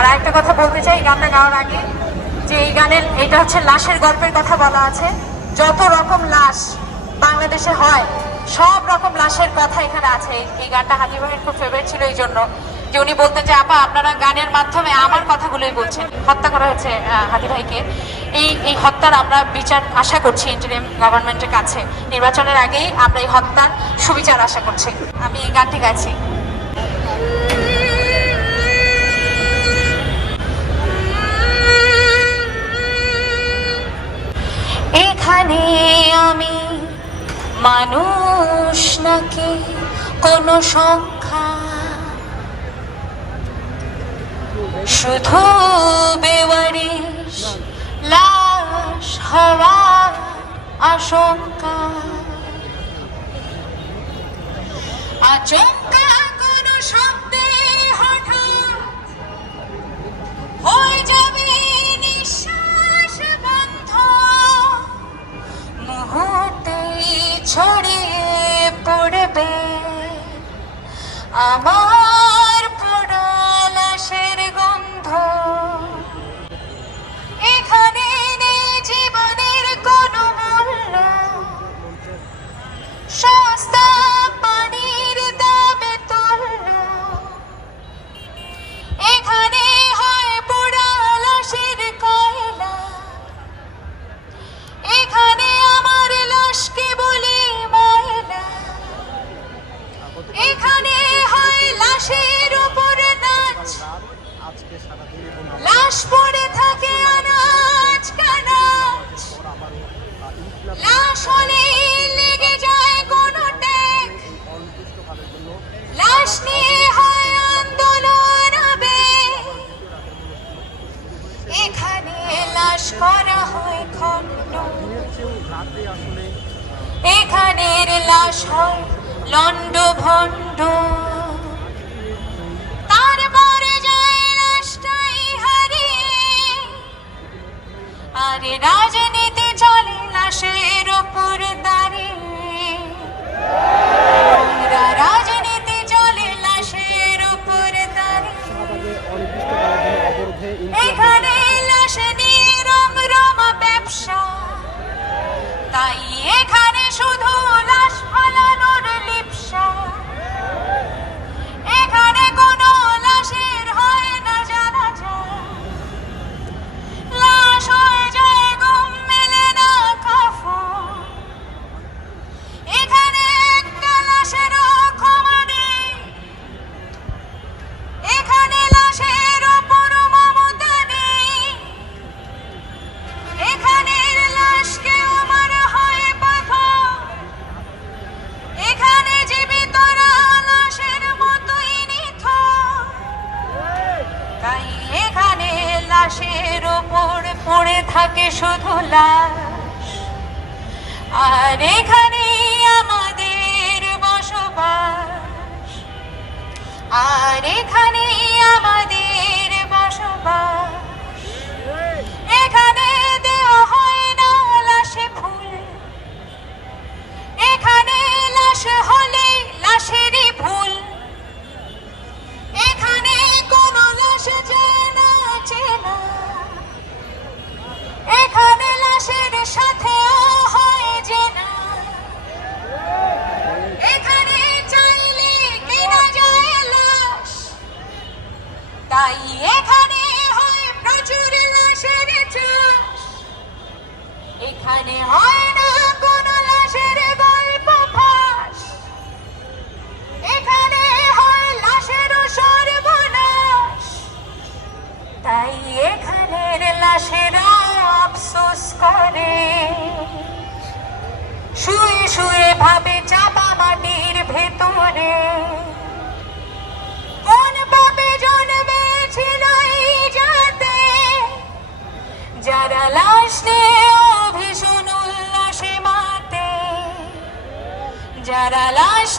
আর একটা কথা বলতে চাই গানটা গাওয়ার আগে, যে এই গানের এটা হচ্ছে লাশের গল্পের কথা বলা আছে। যত রকম লাশ বাংলাদেশে হয় সব রকম লাশের কথা এখানে আছে। এই গানটা হাদি ভাইয়ের খুব ফেভারিট ছিল, এই জন্য যে উনি বলতেন যে আপা আপনারা গানের মাধ্যমে আমার কথাগুলোই বলছেন। হত্যা করা হয়েছে হাদি ভাইকে, এই হত্যার আমরা বিচার আশা করছি ইন্টারিম গভর্নমেন্টের কাছে। নির্বাচনের আগেই আমরা এই হত্যার সুবিচার আশা করছি। আমি এই গানটি গাইছি। এখানে আমি মানুষ নাকি কোনো সংখ্যা, শুধু বেওয়ারিশ লাশ হওয়ার আশঙ্কা, আচমকা কোনো শব্দে হঠাৎ হয়ে যাবে নিঃশ্বাস বন্ধ, মুহূর্তে ছড়িয়ে পড়বে আমার পোড়া লাশের গন্ধ। এখানে নেই জীবনের কোনো মূল্য, সস্তা পানির দামে তুল্য। এখানে হয় পোড়া লাশের কয়লা, এখানে আমার লাশকে বলি ময়লা। এখানে হয় লাশের উপর নাচ, লাশ পড়ে থাকে আনাজ কানাচ। লাশ হলে লেগে যায় কোনো ট্যাগ, লাশ নিয়ে হয় আন্দোলন আবেগ। এখানে লাশ করা হয় খণ্ড, এখানের লাশ হয় লন্ড ভণ্ড। তারপরে যায় লাশটাই হারিয়ে, আর রাজনীতি চলে লাশের ওপর দাঁড়িয়ে। রাজনীতি চলে লাশের ওপর দাঁড়িয়ে। এখানে লাশ নিয়ে রমরমা ব্যবসা, তাই এখানে শুধু লাশ ফালানোর লিপ্সা। এখানে কোনো লাশের হয় না জানাজা, লাশ হয়ে যায় ঘুম মেলে না কাফন। এখানে একটা লাশেরও ক্ষমা নেই, এখানে লাশের ওপর মমতা নেই। এখানের লাশকেও মারা হয় পাথর, এখানে জীবিতরা লাশের মতোই নিথর। তাই এখানে লাশের ওপর পড়ে থাকে শুধু লাশ, আর এখানে আমাদের বসবাস, আর এখানে আমাদের বসবাস। এখানে দেওয়া হয় না লাশে ফুল, এখানে লাশ হলে লাশেরই ভুল। এখানে কোনো লাশ যায় না চেনা, এখানে লাশের সাথেও হয় চেনা। এখানে চাইলে কেনা যায় লাশ, তাই এখানে হয় প্রচুর লাশের চাষ। এখানে হয় না কোনো লাশের গল্প ফাঁস, এখানে হয় লাশের সর্বনাশ। তাই এখানের লাশেরা আফসোস করে, শুয়ে শুয়ে ভাবে চাপা মাটির ভেতরে কোন পাপে জন্মেছিল এই জাতে। যারা লাশ নিয়ে ভীষণ উল্লাসে মাতে, যারা লাশ